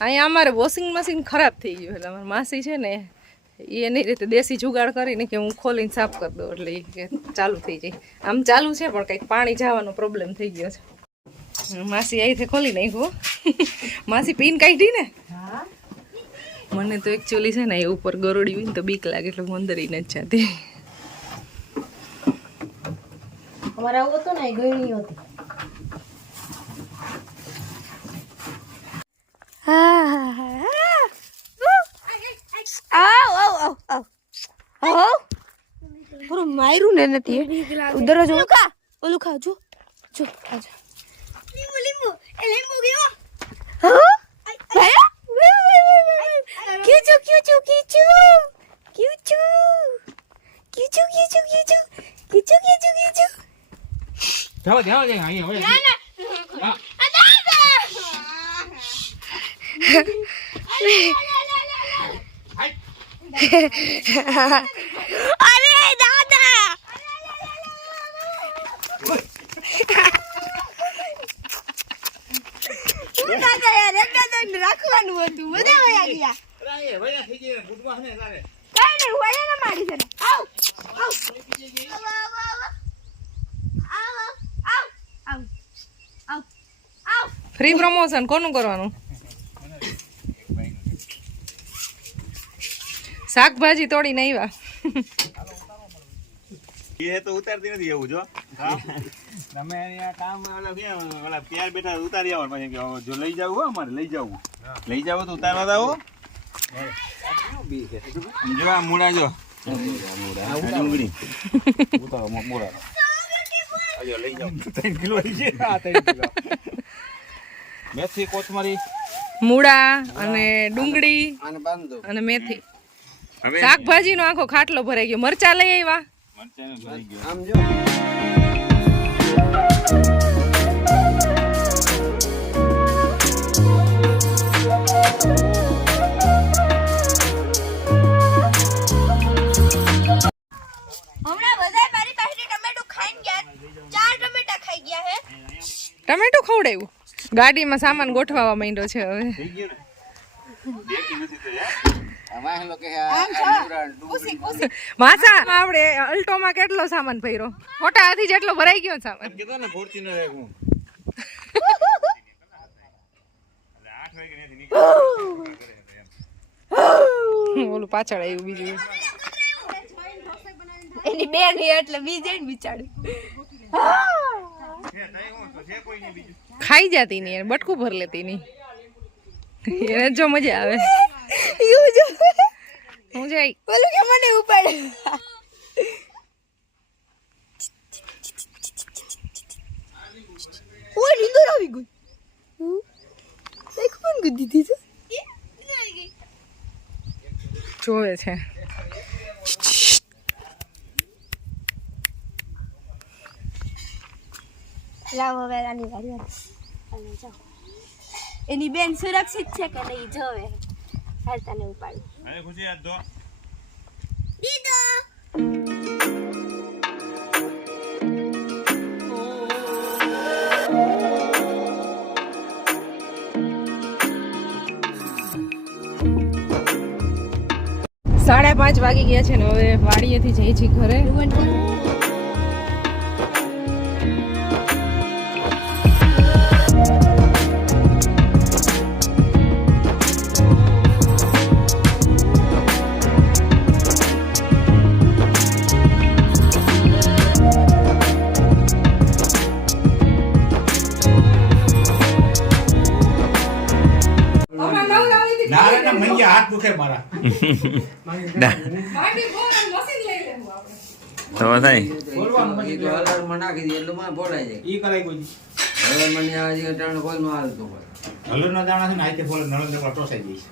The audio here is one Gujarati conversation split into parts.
અહીંયા અમારે વોશિંગ મશીન ખરાબ થઈ ગયું એટલે અમારી માસી છે ને એની રીતે દેશી જુગાડ કરીને કે હું ખોલીને સાફ કરી દઉં એટલે એ કે ચાલુ થઈ જાય. આમ ચાલુ છે પણ કંઈક પાણી જવાનો પ્રોબ્લેમ થઈ ગયો છે. માસી અહીંથી ખોલી નાખ્યું. માસી પીન કાઢી ને. મને તો એકચ્યુઅલી છે ને એ ઉપર ગરોડી હોય ને તો બીક લાગે એટલે હું અંદર નથી જતી. અમારે આવું હતું ને ગયણી હતી. પૂરું માર્યું ને નથી દરરોજ ઓલું ખા જો જો આજા લીંબુ ગયો જાઓ અહીંયા હોય અરે દાદા દાદા યાર એકદમ રાખવાનું હતું બધા વયા ગયા વયા થઈ ગયા ગુડમાં ને તારે કઈ નહીં વયા ના મારી છે આવ આવ ફ્રી પ્રમોશન કોનું કરવાનું? શાકભાજી તોડીને આવ્યા. એ તો ઉતારતી નથી એવું જો. તમે અહીંયા કામ ઓલા પ્યાર બેઠા ઉતારી આવો પછી જો લઈ જાવ હો અમારે લઈ જાવ તો ઉતારવા દાવો. જો આ મૂળા જો ડુંગળી ઉતારો મૂળા લઈ જાવ 3 કિલો છે. 3 કિલો મેથી કોથમરી મૂળા અને ડુંગળી અને મેથી શાકભાજી નો આખો ખાટલો ભરાઈ ગયો. મરચા લઈ આવ્યા. આમ જો ટમેટું ખવડાવ્યું. ગાડીમાં સામાન ગોઠવવા માંડ્યો છે હવે. માસા આપણે અલ્ટોમાં કેટલો સામાન ભર્યો? મોટા હાથી જેટલો ભરાઈ ગયો સામાન. ઓલું પાછળ આવ્યું બીજું એની બેન એટલે બીજે બિચાડું ખાઈ જતી નહીં બટકું ભર લેતી નહીં. એને જો મજા આવે. હું જઈ બોલું કે મને ઉપાડે. ઓય નીંદર આવી ગઈ. એક પણ ગુડી દીધી જોવે છે. લાવો હવે આની વારી અને જાઓ. એની બેન સુરક્ષિત છે કે નહીં જોવે. હાલ તને ઉપાડું. અરે ખુશી હાથ ધો. દીદો સાડા 5 વાગી ગયા છે ને હવે વાડીએથી જઈ છીએ ઘરે. હાથ દુખે મારા તો થાય હલર ના દાણા છે ને આઈતે ફોલ નળન દેવા ટોસાઈ જઈશ.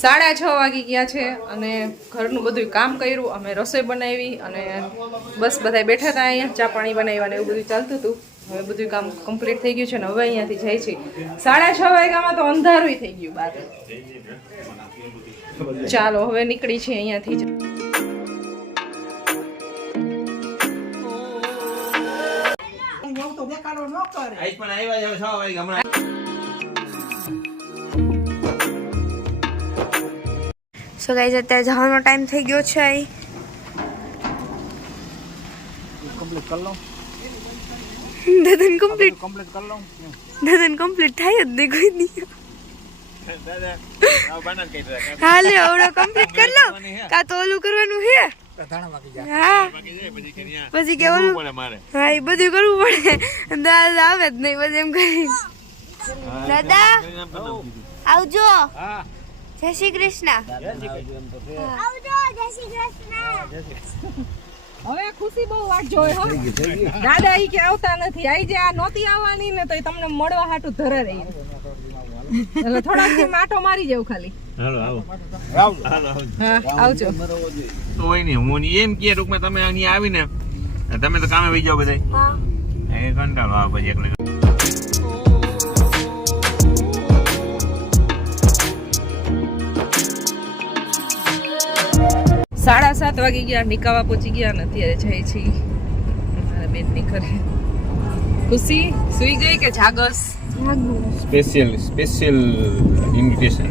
6:30 વાગી ગયા છે અને ઘરનું બધું કામ કર્યું, અમે રસોઈ બનાવી અને બસ બધા બેઠા હતા અહીંયા, ચા પાણી બનાવ્યા ને એવું બધું ચાલતું હતું. હવે બધું કામ કમ્પ્લીટ થઈ ગયું છે ને હવે અહીંયાથી જાય છે. 6:30 વાગ્યામાં તો અંધારું થઈ ગયું બહાર. ચાલો હવે નીકળી છે અહીંયાથી જ. આજ પણ આવ્યા જાવ 6 વાગે હમણાં. સો ગાઈઝ અત્યારે જવાનો ટાઈમ થઈ ગયો છે. કમ્પ્લીટ કરી લઉં. દદન કમ્પ્લીટ કમ્પ્લીટ કરી લઉં. દદન કમ્પ્લીટ થાય જ નહીં કોઈ દી. દાદા આવ બનાન કહી દે. હાલે આવડો કમ્પ્લીટ કરી લો. કા તો ઓલું કરવાનું છે. હા બાકી છે પછી કર્યા. પછી કે ઓલું પડે મારે. હા એ બધું કરવું પડે. દાદા આવે જ નહીં પછી એમ કરી. દાદા આવજો. હા. જય શ્રી કૃષ્ણ. હવે ખુશી બહુ વાટ જોઈ હો. દાદા ઈ કે આવતા નથી. આઈ જે આ નહોતી આવવાની ને તો ઈ તમને મળવા હાટું ધરે રહી. એટલે થોડાક દી માટો મારી જાવ ખાલી. હાલો આવો. હાલો હા આવજો. તો હોય ને હું એમ કે ટૂંકમાં તમે અહીંયા આવીને તમે તો કામે વહી જાવ બધાય. હા એ કંટાળો આવે પછી એકલે. 7:30 વાગી ગયા, નિકાવા પહોંચી ગયા ને અત્યારે જાય છે મારા બેનની ઘરે. ખુશી સુઈ ગઈ કે જાગસ? સ્પેશિયલ ઇન્વિટેશન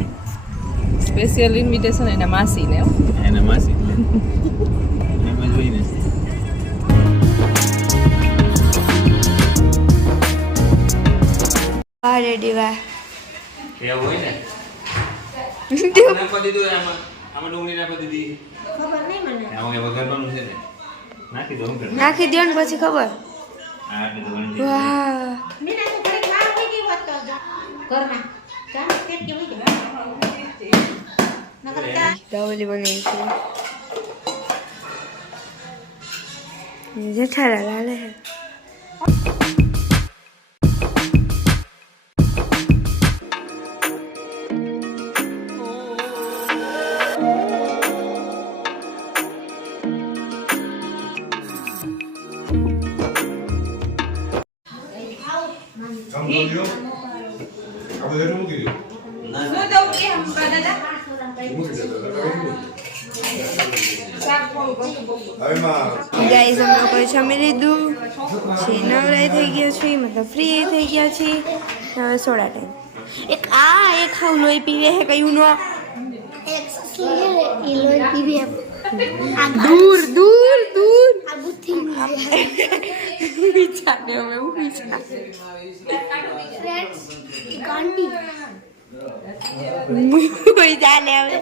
સ્પેશિયલ ઇન્વિટેશન એના માસીને. એના માસી એમાં જોઈને હા રેડી વા એવું હોય ને. નાખવા દીધું આમાં ડુંગળી નાખવા દીધી. ખબર નહીં મને. આમાં એ વઘારવાનું છે ને. નાખી દો. નાખી દો ને પછી ખબર. હા એટલે તો બની વાહ ડવલી બની છે. જેઠાલાલ હાલે છે. ગાઈઝ અમે લોકોએ જમી લીધું છે, નવરાઈ થઈ ગયા છે, મતલબ ફ્રી થઈ ગયા છે. હવે સોડા ટાઈમ. એક હાવ લોહી પીવે હે કયું નો દૂર દૂર દૂર વિચારને હવે હું વિચાર ચાલે હવે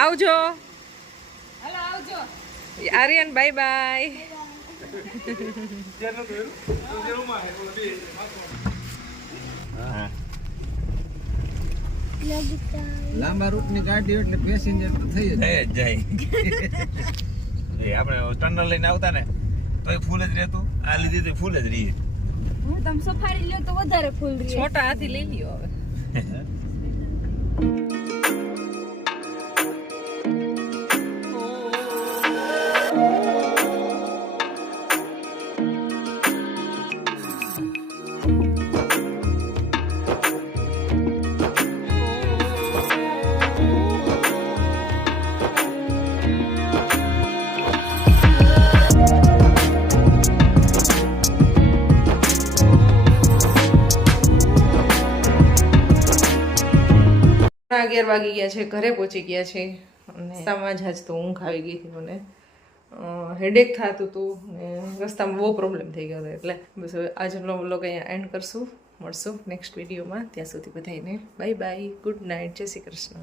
આવજો. Aryan bye bye. લાંબા રૂટ ની ગાડી એટલે પેસેન્જર તો થઈ જ જાય. એ આપણે ટનલ લઈને આવતા ને તો એ ફૂલ જ રહેતું. આ લીધી તો ફૂલ જ રહી. તમે સફારી લ્યો તો વધારે ફૂલ રહે. છોટા હાથી લઈ લ્યો હવે. અગિયાર વાગી ગયા છે, ઘરે પહોંચી ગયા છે અને રસ્તામાં જ આજ તો ઊંઘ આવી ગઈ હતી મને. હેડેક થતું હતું ને રસ્તામાં બહુ પ્રોબ્લેમ થઈ ગયો હતો. એટલે બસ હવે આજનો વ્લોગ અહીંયા એન્ડ કરશું. મળશું નેક્સ્ટ વિડીયોમાં. ત્યાં સુધી બધાને બાય બાય, ગુડ નાઇટ, જય શ્રી કૃષ્ણ.